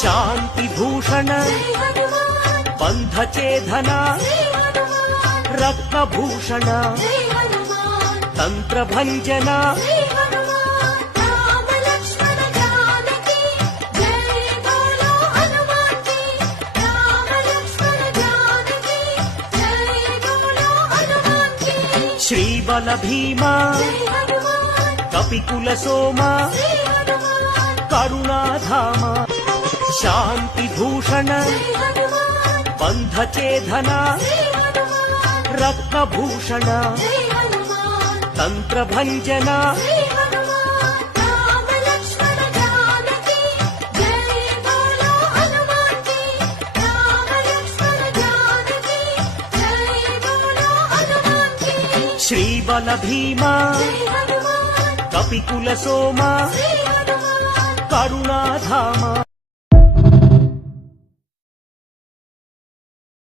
शांति भूषण बंध छेदन रत्न भूषण तंत्र भंजन श्रीबल भीमा कपिकुल सोमा करुणाधामा शांति भूषण बंध छेदन रत्न भूषण तंत्र भंजन श्रीबल भीमा कपिकुल सोमा करुणाधामा